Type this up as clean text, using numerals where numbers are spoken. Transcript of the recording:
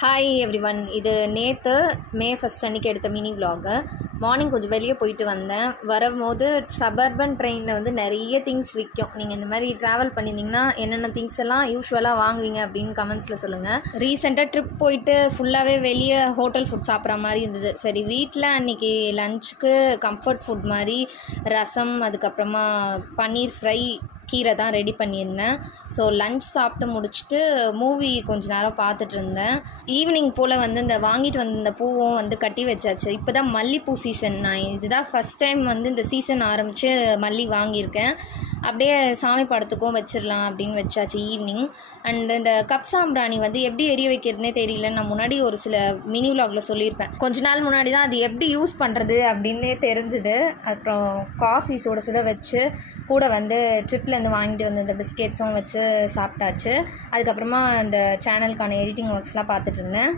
Hi everyone. இது நேற்று மே 1 அன்றைக்கி எடுத்த மினி விலாகு. மார்னிங் கொஞ்சம் வெளியே போயிட்டு வந்தேன். வரும்போது சபர்பன் ட்ரெயினில் வந்து நிறைய திங்ஸ் விற்கும். நீங்கள் இந்த மாதிரி ட்ராவல் பண்ணியிருந்தீங்கன்னா என்னென்ன திங்ஸ் எல்லாம் யூஸ்வலாக வாங்குவீங்க அப்படின்னு கமெண்ட்ஸில் சொல்லுங்கள். ரீசெண்டாக ட்ரிப் போயிட்டு ஃபுல்லாகவே வெளியே ஹோட்டல் ஃபுட் சாப்பிட்ற மாதிரி இருந்தது. சரி, வீட்டில் அன்றைக்கி லஞ்சுக்கு கம்ஃபர்ட் ஃபுட் மாதிரி ரசம், அதுக்கப்புறமா பன்னீர் ஃப்ரை, கீரை தான் ரெடி பண்ணியிருந்தேன். ஸோ லஞ்ச் சாப்பிட்டு முடிச்சுட்டு மூவி கொஞ்ச நேரம் பார்த்துட்டு இருந்தேன். ஈவினிங் போல் வந்து இந்த வாங்கிட்டு வந்து இந்த பூவும் வந்து கட்டி வச்சாச்சு. இப்போ தான் மல்லிப்பூ சீசன். நான் இதுதான் ஃபஸ்ட் டைம் வந்து இந்த சீசன் ஆரம்பித்து மல்லி வாங்கியிருக்கேன். அப்படியே சாமி படத்துக்கும் வச்சிடலாம் அப்படின்னு வச்சாச்சு ஈவினிங். அண்ட் இந்த கப் சாம்பிராணி வந்து எப்படி எரிய வைக்கிறதுனே தெரியல. நான் முன்னாடி ஒரு சில மினி விலாகில் சொல்லியிருப்பேன். கொஞ்ச நாள் முன்னாடி தான் அது எப்படி யூஸ் பண்ணுறது அப்படின்னே தெரிஞ்சுது. அப்புறம் காஃபி சுட சுட வச்சு கூட வந்து ட்ரிப்லேருந்து வாங்கிட்டு வந்து இந்த பிஸ்கெட்ஸும் வச்சு சாப்பிட்டாச்சு. அதுக்கப்புறமா இந்த சேனலுக்கான எடிட்டிங் ஒர்க்ஸ்லாம் பார்த்துட்டு இருந்தேன்.